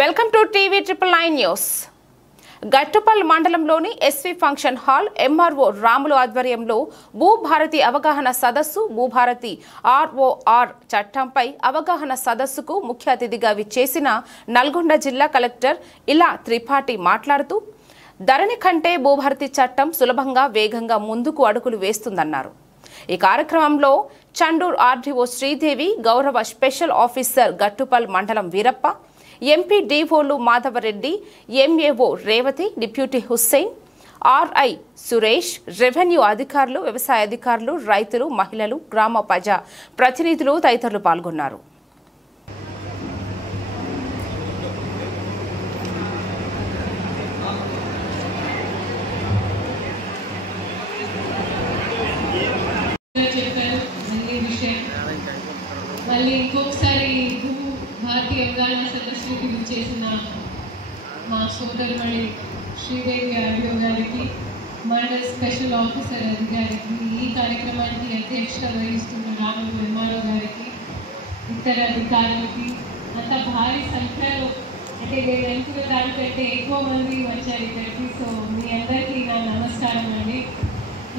Welcome to TV 999 news. గట్టుపల్ మండలంలోని SV function hall MRO Ramulu ఆధ్వర్యంలో భూభారతి అవగాహన సదస్సు భూభారతి ఆర్ఓఆర్ చట్టంపై అవగాహన సదస్సుకు ముఖ్య అతిథిగా విచ్చేసిన నల్గొండ జిల్లా కలెక్టర్ ఇలా త్రిపాఠి మాట్లాడుతూ ధరణి కంటే భూభారతి చట్టం సులభంగా వేగంగా ముందుకు అడుగులు వేస్తుందన్నారు. ఈ కార్యక్రమంలో చండూర్ ఆర్డీఓ శ్రీదేవి, గౌరవ స్పెషల్ ఆఫీసర్ గట్టుపల్ మండలం వీరప్ప, ఎంపీ డిఓలు Madhavareddy, MAO Revathi, deputy Hussain, RI Suresh, revenue అధికారులు, వ్యవసాయ అధికారులు, రైతులు, మహిళలు, గ్రామ ప్రజా ప్రతినిధులు తదితరులు పాల్గొన్నారు. మళ్ళీ ఇంకొకసారి భారతీయ అవగాహన సదస్సుకి చేసిన మా సోదరుమణి శ్రీదేవి ఆర్డీఓ గారికి, మండల స్పెషల్ ఆఫీసర్ అధికారికి, ఈ కార్యక్రమానికి అధ్యక్షత వహిస్తున్న రాములు ఎంఆర్ఓ గారికి, ఇతర అధికారులకి, అంత భారీ సంఖ్యలో అంటే నేను అనుకున్న దానికంటే ఎక్కువ మంది వచ్చారు ఇక్కడికి. సో మీ అందరికీ నా నమస్కారం అండి.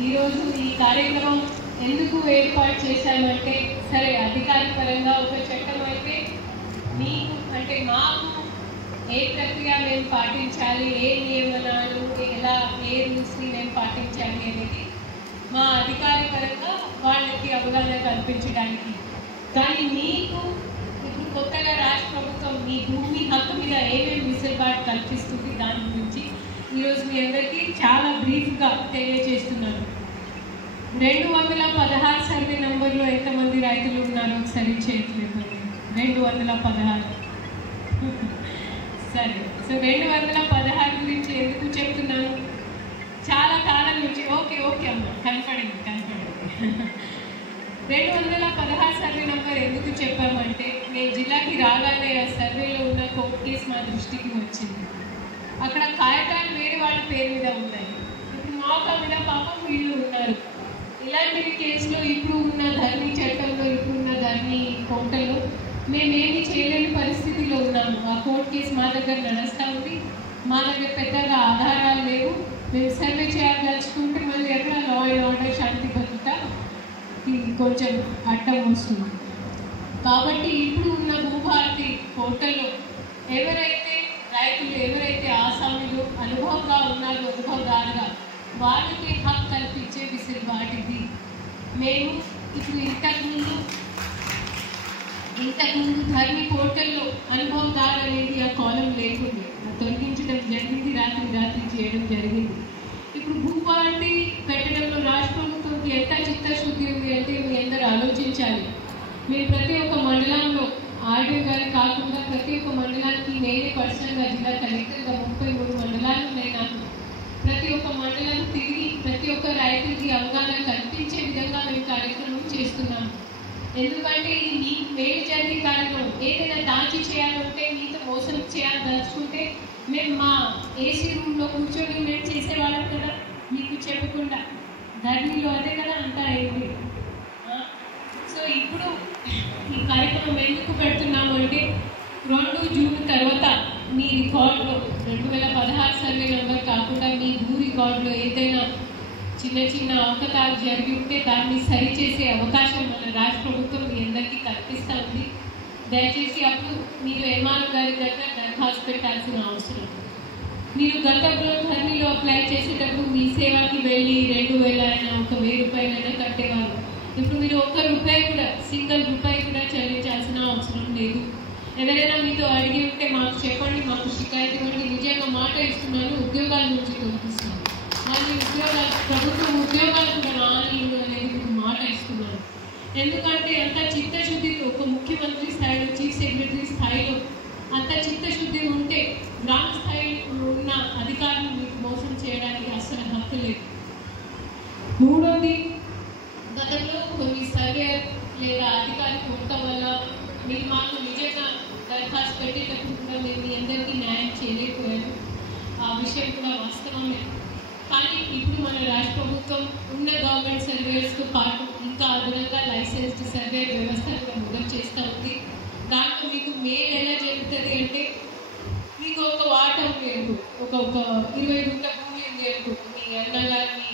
ఈరోజు ఈ కార్యక్రమం ఎందుకు ఏర్పాటు చేశామంటే, సరే అధికారపరంగా ఒక చట్టం అయితే మీకు అంటే మాకు ఏ ప్రక్రియ మేము పాటించాలి, ఏ నియమనాలు, ఎలా ఏ రూల్స్ని మేము పాటించాలి అనేది మా అధికారపరంగా వాళ్ళకి అవగాహన కల్పించడానికి. కానీ మీకు ఇప్పుడు కొత్తగా రాష్ట్ర ప్రభుత్వం మీ భూమి హక్కు మీద ఏమేమి వెసులుబాటు కల్పిస్తుంది దాని గురించి ఈరోజు మీ అందరికీ చాలా బ్రీఫ్గా తెలియజేస్తున్నాను. 216 సర్వే నెంబర్లో ఎంతమంది రైతులు ఉన్నారో ఒకసారి చేయట్లేదు. 216 సరే. సో 216 గురించి ఎందుకు చెప్తున్నాను, చాలా కాలం నుంచి ఓకే అమ్మ కనపడింది 216 సర్వే నెంబర్ ఎందుకు చెప్పామంటే, నేను జిల్లాకి రాగానే ఆ సర్వేలో ఉన్న కోర్టు కేసు మా దృష్టికి వచ్చింది. అక్కడ కాగితాలు వేరే వాళ్ళ పేరు మీద ఉన్నాయి. ఇప్పుడు మా మీద పాపం వీళ్ళు ఉన్నారు. ఇలాంటి కేసులో ఇప్పుడు ఉన్న ధరణి చట్టంలో, ఇప్పుడున్న ధరణి కోర్టులో మేమేమి చేయలేని పరిస్థితిలో ఉన్నాము. ఆ కోర్టు కేసు మా దగ్గర నడుస్తూ ఉంది. మా దగ్గర పెద్దగా ఆధారాలు లేవు. మేము సర్వే చేయదలుచుకుంటే మళ్ళీ ఎక్కడ లా అండ్ ఆర్డర్, శాంతి భద్రత కొంచెం అడ్డం వస్తుంది. కాబట్టి ఇప్పుడు ఉన్న భూభారతి కోర్టుల్లో ఎవరైతే రైతులు, ఎవరైతే ఆసాములు అనుభవంగా ఉన్నారో, అనుభవదారుగా వాళ్ళకి హక్కు కల్పించే వెసులుబాటిది. మేము ఇప్పుడు ఇంతకుముందు ధరణి పోర్టల్లో అనుభవదారు అనేది ఆ కాలం లేకుండా తొలగించడం జరిగింది, రాత్రి చేయడం జరిగింది. ఇప్పుడు భూభారతి పెట్టడంలో రాష్ట్ర ప్రభుత్వంకి ఎంత చిత్తశుద్ధి ఉంది అంటే మీ అందరూ ఆలోచించాలి. మీరు ప్రతి ఒక్క మండలంలో ఆర్డీఓ గారు కాకుండా ప్రతి ఒక్క మండలానికి నేనే పర్సనల్గా జిల్లా కలెక్టర్గా 33 మండలాలు నేను ప్రతి ఒక్క మండలం తిరిగి ప్రతి ఒక్క రైతుకి అవగాహన కల్పించే విధంగా మేము కార్యక్రమం చేస్తున్నాము. ఎందుకంటే ఇది మీకు మేలు జరిగే కార్యక్రమం. ఏదైనా దాచి చేయాలంటే, మీతో మోసం చేయాలదలుచుకుంటే మేము మా ఏసీ రూమ్లో కూర్చొని మేము చేసేవాళ్ళం కదా, మీకు చెప్పకుండా. ధరణిలో అదే కదా అంతా అయింది. సో ఇప్పుడు ఈ కార్యక్రమం ఎందుకు పెడుతున్నాము అంటే, 2 జూన్ తర్వాత మీ రికార్డులో 2016 సర్వే నెంబర్ కాకుండా మీ భూ రికార్డులో ఏదైనా చిన్న అవకతాలు జరిగి ఉంటే దాన్ని సరిచేసే అవకాశం మన రాష్ట్ర ప్రభుత్వం మీ అందరికీ కల్పిస్తూ ఉంది. దయచేసి అప్పుడు మీరు ఎంఆర్ఓ గారి దగ్గర దరఖాస్తు పెట్టాల్సిన అవసరం. మీరు గతంలో ధరణిలో అప్లై చేసేటప్పుడు మీ సేవకి వెళ్ళి 2000 అయినా 1000 రూపాయలైనా కట్టేవారు. ఇప్పుడు మీరు ₹1 కూడా, సింగిల్ రూపాయి కూడా చెల్లించాల్సిన అవసరం లేదు. ఎవరైనా మీతో అడిగి ఉంటే మాకు చెప్పండి, మాకు షికాయత్ ఇవ్వండి. నిజంగా మాట ఇస్తున్నాను, ఉద్యోగాల నుంచి తొలగిస్తున్నాను. మళ్ళీ ప్రభుత్వం ఉద్యోగాలు కూడా రాని అనేది మాట ఇస్తున్నాను. ఎందుకంటే అంత చిత్తశుద్ధితో ఒక ముఖ్యమంత్రి స్థాయిలో, చీఫ్ సెక్రటరీ స్థాయిలో అంత చిత్తశుద్ధి ఉంటే గ్రామ స్థాయిలో ఉన్న అధికారులు మీకు మోసం చేయడానికి అసలు హక్కు లేదు. మూడోది, గతంలో కొన్ని సర్వే లేదా అధికారి కొరత వల్ల మీరు మాకు నిజంగా దరఖాస్తు పెట్టేటప్పుడు కూడా మేము మీ అందరికీ న్యాయం చేయలేకపోయాము. ఆ విషయం కూడా వాస్తవమే. కానీ ఇప్పుడు మన రాష్ట్ర ప్రభుత్వం ఉన్న గవర్నమెంట్ సర్వేస్తో పాటు ఇంకా అదనంగా లైసెన్స్డ్ సర్వే వ్యవస్థ కూడా మొదలు చేస్తూ ఉంది. దాంట్లో మీకు మేలు ఎలా జరుగుతుంది అంటే, ఒక 20 గుంటల భూమి ఉంది అనుకో, మీ అన్నగారు మీ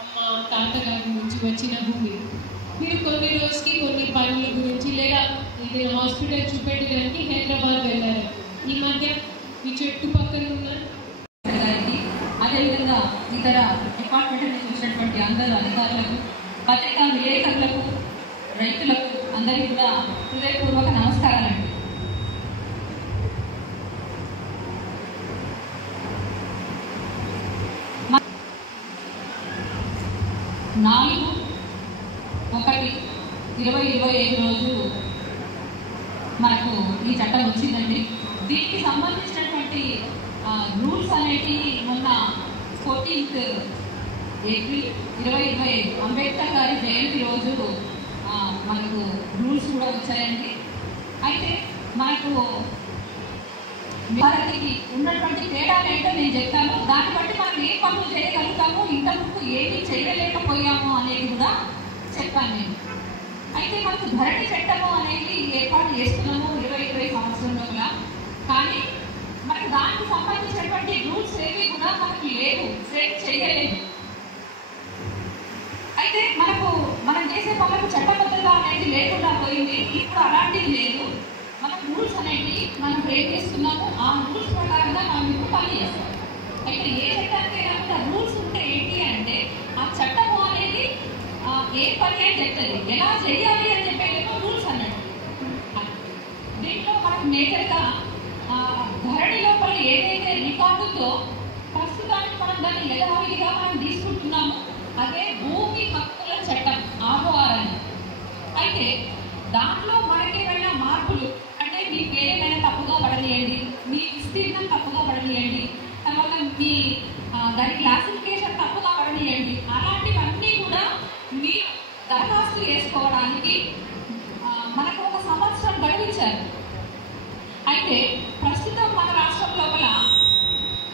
అమ్మ తాతగారి నుంచి వచ్చిన భూమి, మీరు కొన్ని రోజుకి కొన్ని పనుల గురించి లేదా ఏదైనా హాస్పిటల్ చూపెట్టడానికి హైదరాబాద్ వెళ్ళారు. ఈ మధ్య ఈ చుట్టుపక్కల ఉన్న అదేవిధంగా ఇతర డిపార్ట్మెంట్ నుంచి వచ్చినటువంటి అందరూ అధికారులకు, పత్రికా విలేకరులకు, రైతులకు అందరికీ కూడా హృదయపూర్వక నమస్కారాలండి. నాలుగు 1/1/2025 రోజు మనకు ఈ చట్టం వచ్చిందండి. దీనికి సంబంధించినటువంటి రూల్స్ అనేవి మొన్న 14th ఏప్రిల్ 2025 అంబేద్కర్ గారి జయంతి రోజు మనకు రూల్స్ కూడా వచ్చాయండి. అయితే మనకు భారతికి ఉన్నటువంటి తేడాలు ఏంటో నేను చెప్తాను. దాన్ని బట్టి మనం ఏ పనులు చేయగలుగుతాము, ఇంతవరకు ఏమీ చేయలేకపోయాము అనేది కూడా చెప్పాను నేను. అయితే మనకు ధరణి చట్టము అనేది ఏర్పాటు చేస్తున్నాము 2020 సంవత్సరంలో కూడా. కానీ మనకు దానికి సంబంధించినటువంటి రూల్స్ ఏవి కూడా మనకు లేవు, ఫ్రేమ్ చేయలేదు. అయితే మనం చేసే పనులకు చట్టబద్ధత అనేది లేకుండా పోయింది. ఇప్పుడు అలాంటిది లేదు. మనం రూల్స్ అనేవి మనం ఫ్రేమ్ చేస్తున్నాము. ఆ రూల్స్ ప్రకారంగా మనం ఇప్పుడు పని చేస్తాం. అయితే ఏ చట్టానికైనా కూడా రూల్స్ ఉంటే ఏంటి అంటే ఆ చట్టము అనేది ఏ పని అని చెప్తుంది, ఎలా చేయాలి అని చెప్పేది రూల్స్ అన్నట్టు. దీంట్లో మనకు మేజర్గా ధరణి లోపల ఏదైతే రికార్డుతో ప్రస్తుతానికి మనం దాన్ని యథావిధిగా మనం తీసుకుంటున్నాము అదే భూమి హక్కుల చట్టం ROR అని. అయితే దాంట్లో మనకేమైనా మార్పులు అంటే మీ పేరేమైనా తప్పుగా పడనియండి, మీ విస్తీర్ణం తప్పుగా పడనియండి, తర్వాత మీ దాని క్లాసిఫికేషన్ తప్పుగా పడనియండి, అలాంటివన్నీ కూడా మీరు దరఖాస్తు చేసుకోవడానికి మనకు 1 సంవత్సరం గడిపించారు. అయితే ప్రస్తుతం మన రాష్ట్రం లోపల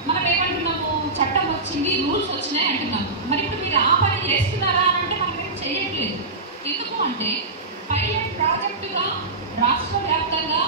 మనం ఏమంటున్నాము, చట్టం వచ్చింది, రూల్స్ వచ్చినాయి అంటున్నాము. మరి ఇప్పుడు మీరు ఆ పని చేస్తున్నారా అని అంటే మనం ఏం చేయట్లేదు. ఎందుకు అంటే పైలట్ ప్రాజెక్టుగా రాష్ట్ర వ్యాప్తంగా